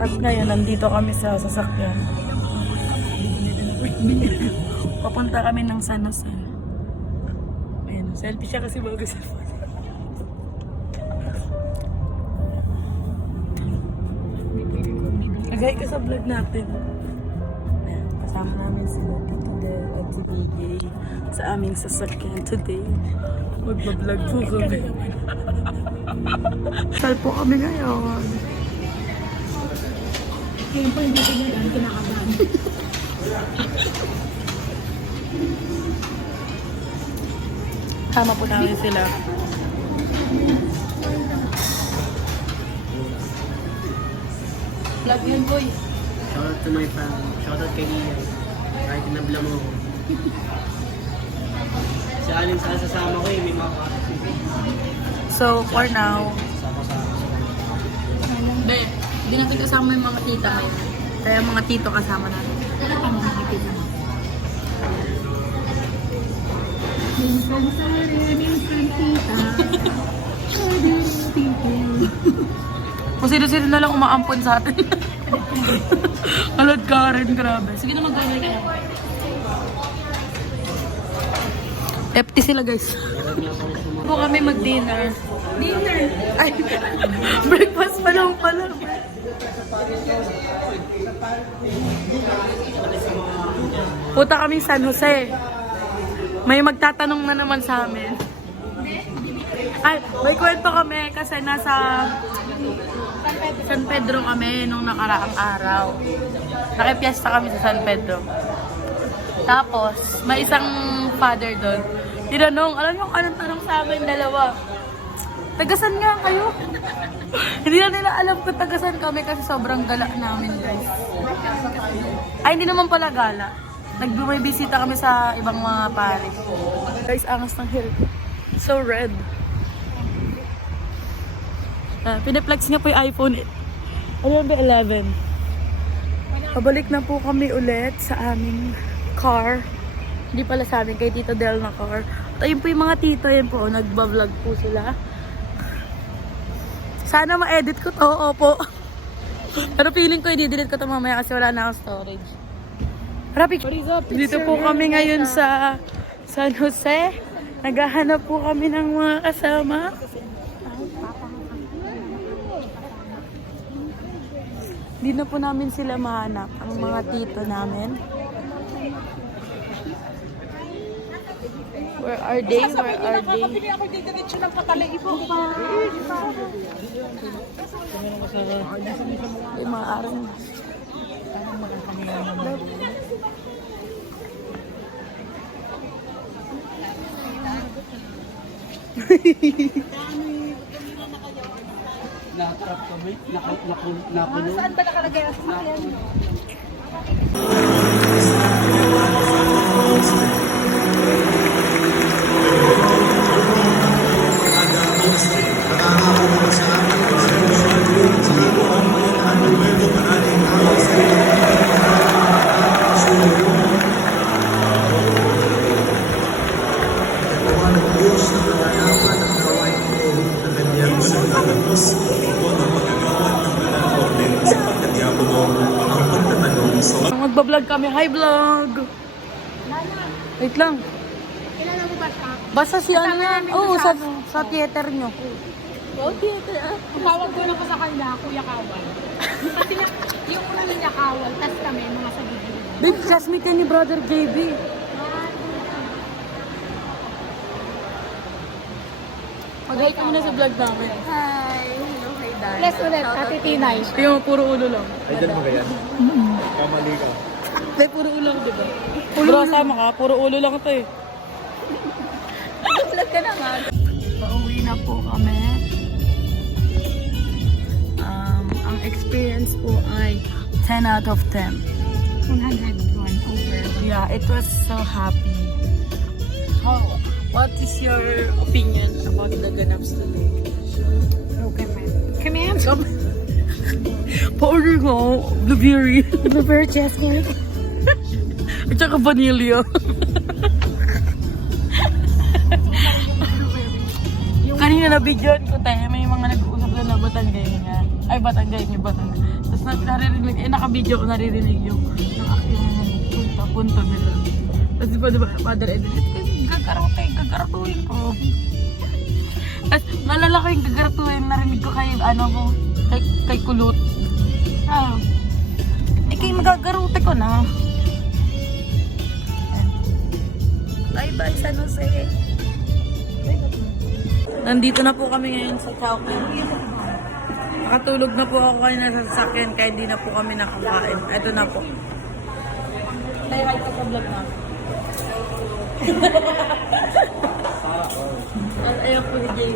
At ngayon, nandito kami sa sasakyan. Papunta kami ng San Jose. Ayun, selfie siya kasi bago selfie. Nagay ka sa vlog natin. Ayan, kasama namin sila Tito Del at si BJ sa aming sasakyan today. Magbablog po kami. Sal po kami ngayon. Ngayon po hindi ko yan, kinakabahan. Tama po namin sila. Vlog yun, boy. Shoutout to my family. Shoutout kay Ian. Kahit tinabla mo ako. Si Alin saan sasama ko may mga So, for now, Hindi natin kasama yung mga tita ngayon. kaya mga tito kasama natin. Ano mga tita? Minsan sa rin, minsan tita. Kung sino-sino na lang umaampon sa atin. Alad ka rin, grabe. Sige na mag-gawin ka. FT sila, guys. Po kami mag-dinner. Dinner! Ay, breakfast pa lang pala. Punta kaming San Jose. May magtatanong na naman sa amin. Ay, may kwento kami kasi nasa San Pedro kami nung nakaraang araw. Nakipiesta kami sa San Pedro. Tapos, may isang father doon. Tinanong, alam niyo kung anong tanong sa amin dalawa? Tagasan nga kayo? Hindi na nila alam kung tagasan kami kasi sobrang gala namin, guys. Ay, hindi naman pala gala. Nagbibisita kami sa ibang mga pare. Guys, angas ng hill. So red. Piniplex niya po yung iPhone 11. Pabalik na po kami ulit sa aming car. Hindi pala sa amin, kay Tito Del na car. At ayun po yung mga tito, yun po, nagbablog po sila. Sana ma-edit ko to, opo. Pero feeling ko, i-delete ko to mamaya kasi wala na akong storage. Rapik, dito po kami ngayon sa San Jose. Naghahanap po kami ng mga kasama. Di na po namin sila mahanap, ang mga tito namin. Where are they? Where are they? Nakakabili ako dito ng patalay ipo. Ay, mga araw. nakatrap kami. Nakulong. Saan ba nakalagay ang sasakyan? Magbablog kami. Hi, vlog! Wait lang. Kilala mo ba siya? Basta si ano yan. Oo, sa theater nyo. Oh, theater ah. Tawag ko na pa sa kanya, Kuya Kawal. Kasi yung una niya Kawal, tas kami, mga sa video. Babe, classmate yan ni Brother JB. Mag-hi ka muna sa vlog namin. Hi! Hello, hi, Dad. Bless ulit, Ate Tinay. Tingnan mo, puro ulo lang. Idol mo ba yan? Kamali ka. May puro ulo lang, di ba? Puro sama ka, puro ulo lang ito eh. Vlog ka na nga. Pauwi na po kami. Ang experience po ay 10 out of 10. 101 over. Yeah, it was so happy. What is your opinion about the ganaps today? Okay, man. Come in. Pa-order ko, blueberry. Blueberry cheesecake. At saka vanilla. Kanina na-videoan ko tayo, may mga nag-uusap na Batanggay nga. Ay, Batanggay niyo, Batanggay. Tapos Tapos naririnig, naka-video ko naririnig yung punta nila. Tapos diba, Father Edwin, gagaratuin ko. Tapos nalala ko yung gagaratuin, narinig ko kay, kay Kulot. Kayo magagarute ko na. Bye-bye, San Jose. Nandito na po kami ngayon sa Chowking. Nakatulog na po ako kanina sa sasakyan kaya hindi na po kami nakakain. Ito na po. Nai-write ko sa vlog na. Ayaw po ni Jay.